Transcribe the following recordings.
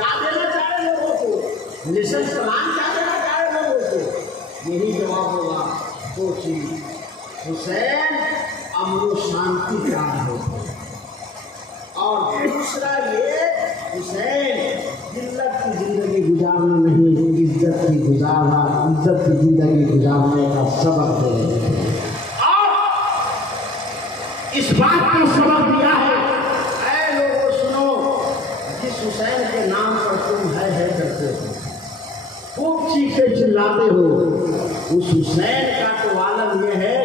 کیا دینا چاہے لوگوں کو، مشن سلام کیا دینا چاہے لوگوں کو؟ یہی جواب ہوگا دو چیز، حسین امن و شانتی کا ہو، اور دوسرا یہ حسین ذلت کی زندگی گزارنا نہیں، عزت کی زندگی گزارنے کا سبق دے رہے ہیں۔ اور اس بات کا سبق دیا ہے، اے لوگوں سنو، جس حسین کے نام پر تم ہے کرتے ہو، خوب چیخے چلاتے ہو، اس حسین کا تو عالم یہ ہے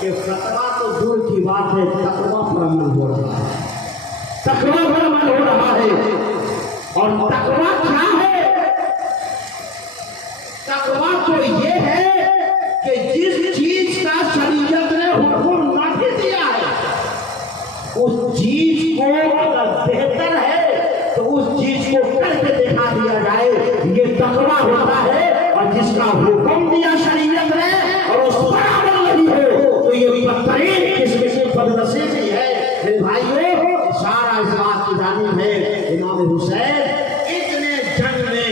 کہ فتویٰ تو دور کی بات ہے، تقویٰ پر عمل ہو رہا ہے، تقویٰ پر عمل ہو رہا ہے۔ اور تقویٰ کیا ہے؟ تقویٰ تو یہ ہے کہ جس چیز کا شریعت نے حکم نہیں دیا ہے، اس چیز کو اگر بہتر ہے تو اس چیز کو کر کے دکھا دیا جائے، یہ تقویٰ ہوتا ہے۔ اور جس کا حکم دیا شریعت نے اور اس پر عمل نہیں ہو تو یہ بدترین قسم سے بدنصیبی ہے۔ میرے بھائیوں، اشارہ اس بات کی جانب ہے، امام حسین اتنے جنگ میں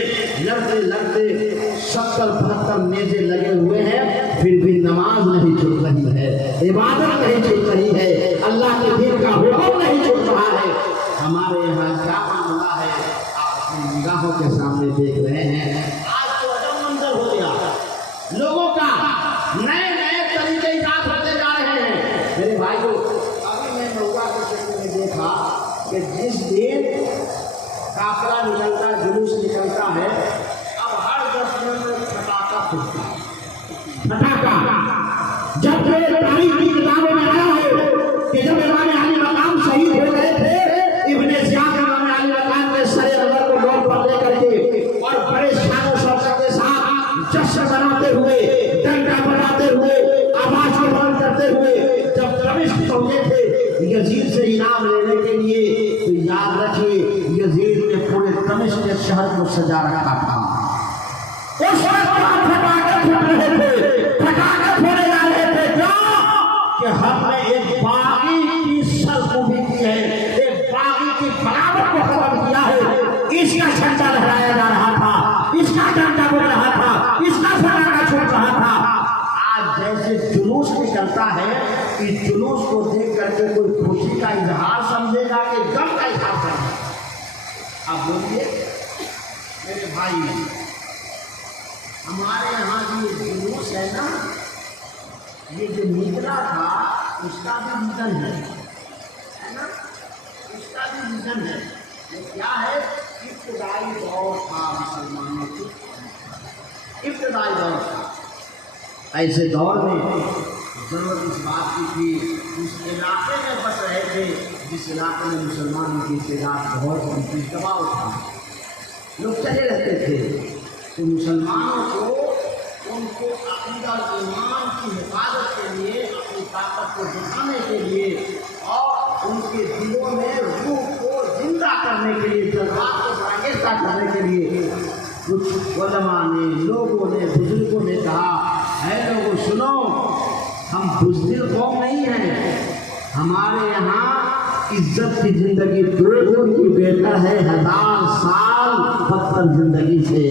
لڑتے لڑتے 70-72 نیزے لگے ہوئے ہیں، پھر بھی نماز نہیں چھوٹ رہی ہے، عبادت نہیں چھوٹ رہی ہے، اللہ کے دین کا حکم نہیں چھوٹ رہا ہے۔ ہمارے یہاں کیا معاملہ ہے آپ کی نگاہوں کے سامنے دیکھ رہے ہیں۔ آج تو عجب منظر ہو گیا لوگوں کا، نئے نئے طریقے ایجاد ہوتے جا رہے ہیں۔ میرے بھائیوں، ابھی میں مؤا کے شہر میں دیکھا کہ جس دن قافلہ نکلتا، جلوس نکلتا ہے، اب ہر 10 منٹ میں پٹاخہ پھٹتا ہے، پٹاخہ۔ جب میرے تاریخ کی کتابوں میں آیا ہے کہ جب امام علی مقام شہید ہو گئے تھے، ابن زیاد امام علی مقام کے سر اول کو لوٹ پر لے کر کے اور بڑے شان و شوکت کے ساتھ جشن مناتے ہوئے، ڈنڈا بجاتے ہوئے، آواز کو بلند کرتے ہوئے جب دمشق پہنچے تھے یزید سے انعام لینے کے لیے، تو یاد رکھیے یزید نے پورے دمشق کے شہر کو سجا رکھا تھا۔ اس وقت پٹاخے پھٹ رہے تھے، پٹاخے پھوڑے جا رہے تھے، کیوں کہ ہم نے ایک باغی کی سرکوبی کی ہے، ایک باغی کی بغاوت کو ختم کیا ہے۔ اس کا جھنڈا لہرایا جا رہا تھا، اس کا ڈنڈا بول رہا تھا، اس کا پٹاخہ چھوٹ رہا تھا۔ آج جیسے جلوس نکلتا ہے، اس جلوس کو دیکھ کر کے کوئی خوشی کا اظہار سمجھے گا کہ غم کا اظہار کرے گا؟ آپ بولیے میرے بھائی، ہمارے یہاں جو جلوس ہے نا، یہ جو نکلا تھا اس کا بھی ریزن ہے نا، اس کا بھی ریزن ہے۔ یہ کیا ہے؟ ابتدائی دور تھا مسلمانوں کی، ابتدائی دور تھا۔ ایسے دور میں ضرورت اس بات کی تھی، اس علاقے میں بس رہے تھے جس علاقے میں مسلمانوں کی تعداد بہت کم تھی، دباؤ تھا، لوگ چلے رہتے تھے، تو مسلمانوں کو ان کو عقیدہ اور ایمان کی حفاظت کے لیے، اپنی طاقت کو دکھانے کے لیے اور ان کے دلوں میں روح کو زندہ کرنے کے لیے، جذبات کو برانگیزہ کرنے کے لیے کچھ علماء نے، لوگوں نے، بزرگوں نے کہا، اے لوگوں سنو، ہم بزدل قوم نہیں ہیں، ہمارے یہاں عزت کی زندگی 2 دن کی بہتر ہے 1000 سال بدتر زندگی سے۔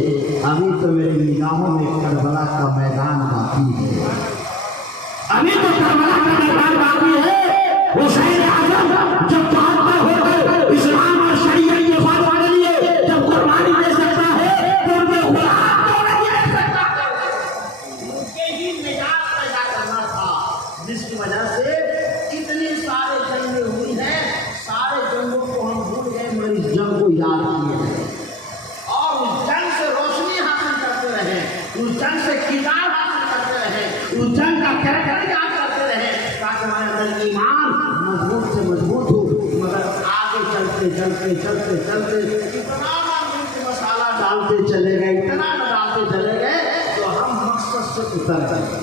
ابھی تو میری نگاہوں میں کربلا کا میدان باقی ہے، ابھی تو کربلا کا میدان باقی ہے۔ حسین اعظم جب 72 ہو گئے، اسلام اور شریعت کے فاتح کے لیے جب قربانی دے سکتا ہے تو ان کے غلام کو نہیں دے سکتا، ان کے ہی نجات پیدا کرنا تھا، جس کی وجہ سے اتنی سارے جنگیں ہوئی ہیں۔ سارے جنگوں کو ہم بھول گئے، مگر اس جنگ کو یاد کیے ہیں اور اس جنگ سے روشنی حاصل کرتے رہے، اس جنگ سے کتاب حاصل کرتے رہے، اس جنگ کا کریکٹر یاد کرتے رہے، تاکہ ہمارے اندر ایمان مضبوط سے مضبوط ہو۔ مگر آگے چلتے چلتے چلتے چلتے اتنا مرچ مسالہ ڈالتے چلے گئے، اتنا ڈالتے چلے گئے تو ہم مقصد سے اتر گئے۔